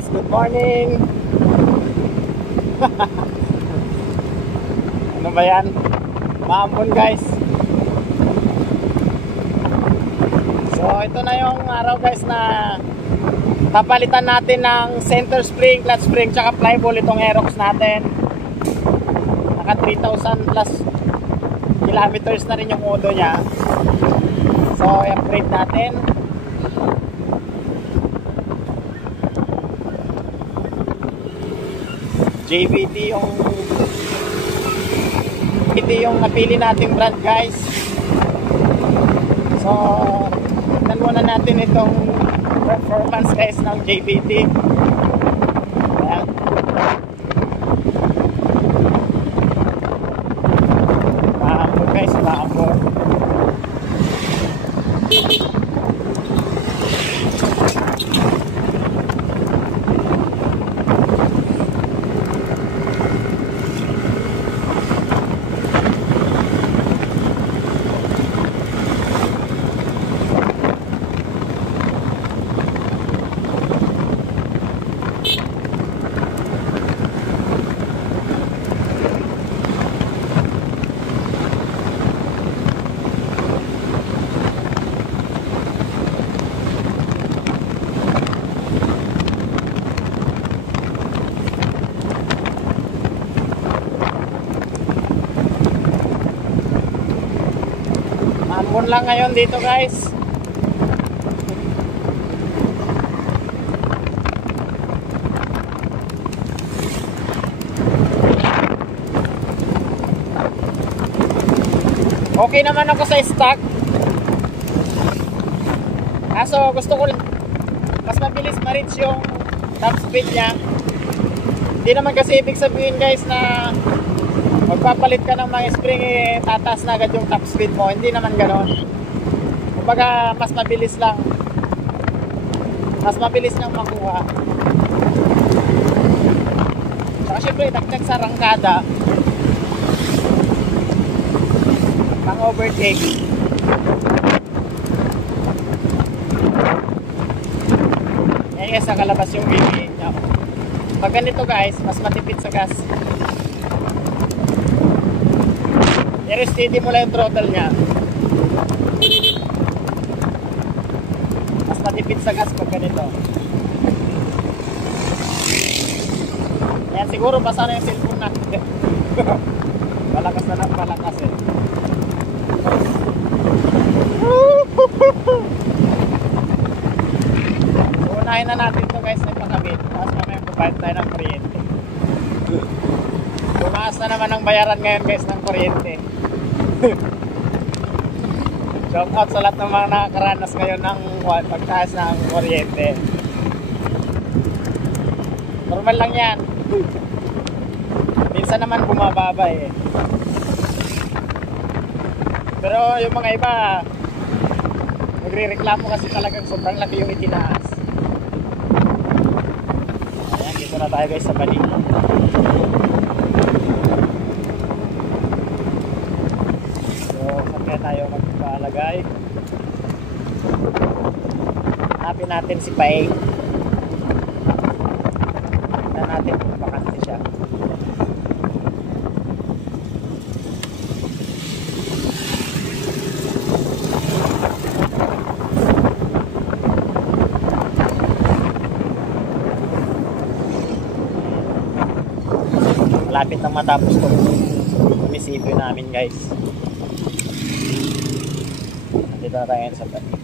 guys, good morning. Ano ba yan? Maambon guys. So ito na yung araw guys na papalitan natin ng center spring, clutch spring, tsaka flyball itong Aerox natin. Naka 3,000 plus kilometers na rin yung modo nya. So i-upgrade natin. JBT yung napili nating brand guys. So tignan muna natin itong performance guys ng JBT. Ayan. Maambon guys, maambon. Ambon lang ngayon dito guys. Okay naman ako sa stock. Kaso gusto ko mas mabilis ma-reach yung top speed niya. Hindi naman kasi ibig sabihin guys na magpapalit ka ng mga spring, tataas na agad yung top speed mo. Hindi naman gano'n. Kumbaga mas mabilis lang. Mas mabilis lang makuha. Saka syempre dagdag sa rangkada, pang overtake. Yan guys, nakalabas yung BBA niya. Pag ganito guys, mas matipid sa gas. Pero steady mo lang yung throttle nya. Mas matipid sa gas pag ganito. Yan, siguro basa na yung cellphone natin. Palakas na lang, palakas eh. So, unahin na natin ito guys na ipakabit. Tapos mamaya provide tayo ng kuryente. Tumaas na naman ang bayaran ngayon guys ng kuryente. Shout out sa lahat ng mga nakakaranas ngayon ng pagtaas ng kuryente. Normal lang yan. Minsan naman bumababa eh. Pero yung mga iba nagre-reklamo kasi talagang sobrang laki yung itinaas. Ayan, dito na tayo guys sa balik. Tayo magpalagay. Hanapin natin si Paeng. Tignan natin kung bakante siya. Malapit nang matapos itong munisipyo namin guys. Dito na tayo sa balik.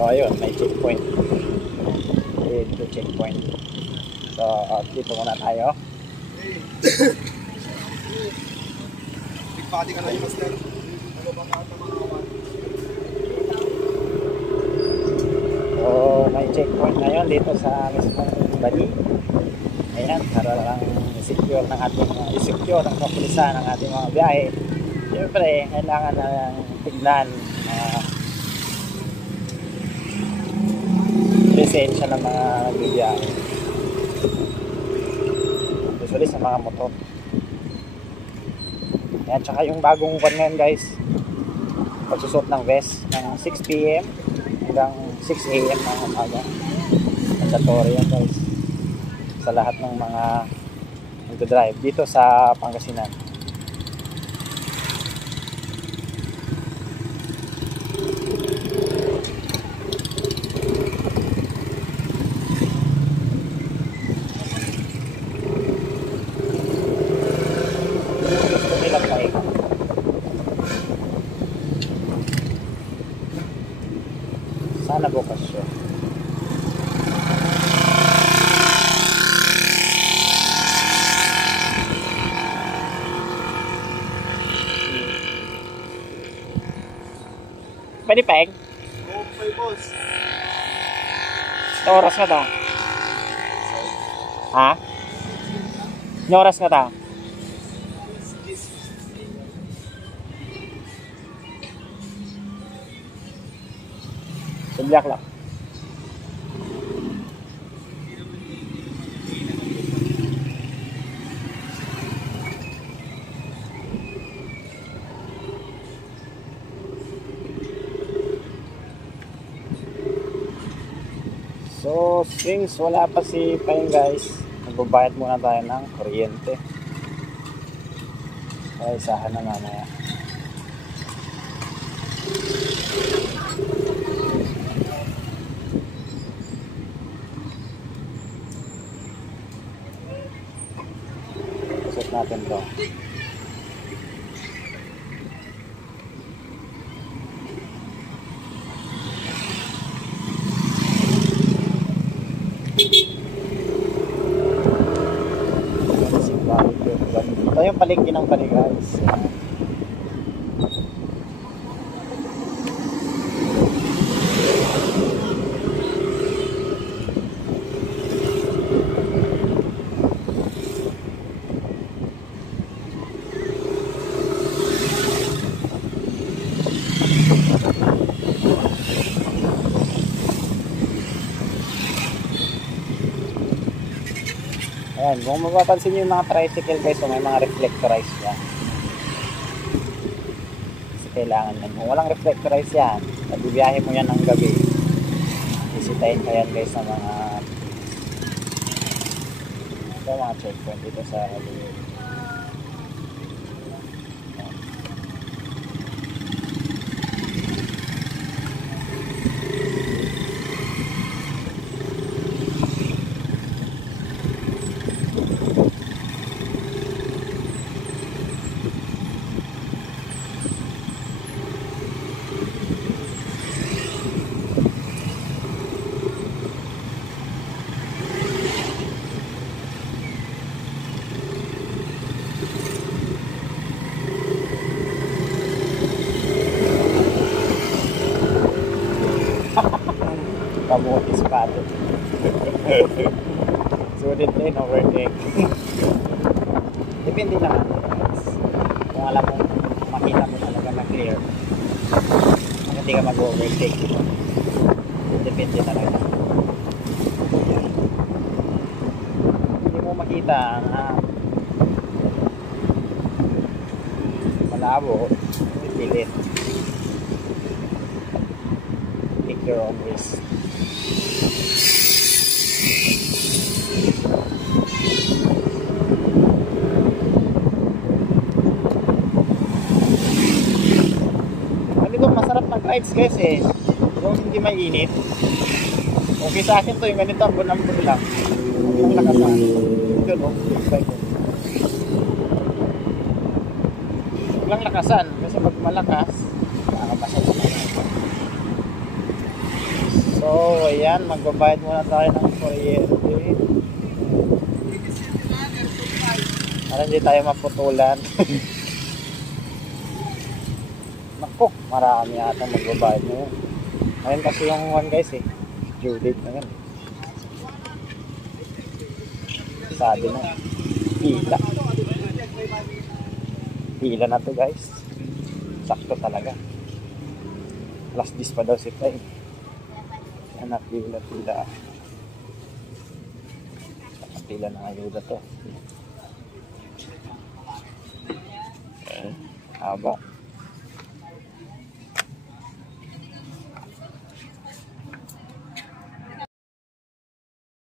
Oh, yun, may checkpoint. Dito checkpoint. So, dito muna tayo. Big body ka na yung master. Ano ba nga So, may checkpoint na yun dito sa mismong bali. Ayan, para lang secure ng ating secure ang kapulisan ng ating mga biyahe. Siyempre, kailangan na tignan lisensya ng mga nagbibiyahe. Usually sa mga motor. Ayan, tsaka yung bagong one ngayon guys, pagsusot ng vest ng 6 PM hanggang 6 AM ng umaga. Mandatory yan guys sa lahat ng mga nagdadrive dito sa Pangasinan. Sana bukas siya. Pwede peg? Okay, boss. Ito oras na to. Ha? Yung oras na to? Subliak lang. So, since wala pa si Payne guys, magbabayad muna tayo ng kuryente. Kaya isahan na mamaya. Pusot natin to. Ito yung paligid ng Bani guys. Ayan, kung mapapansin nyo yung mga tricycle guys, so may mga reflectorize yan. Kasi kailangan yan. Kung walang reflectorize yan, nabibiyahe mo yan ng gabi. Isitahin ka yan guys sa mga checkpoint dito sa Hollywood. Kamuti spotted. Sulit na yun, overtake. Depende naman guys. Kung alam mo, makita mo talaga na clear, hindi ka mag-overtake. Depende talaga. Hindi mo makita na malabo, pipilit. Take your own risk. Ganito masarap mag-rides guys eh. Yung hindi mainit. Okay sa akin to yung ganito, ambon-ambon lang. Ang lakasan. Ito no, lang lakasan kasi pag malakas nakakapasal sa mga. So ayan, magbabayad muna tayo ng kuryente para hindi tayo maputulan. Naku, marami yata magbabayad mo yun. Ngayon kasi yung one guys eh, due date na yan. Sabi na hila na to guys, sakto talaga. Last dis pa daw si Tay. Anak pila pila ng ayuda to. Haba.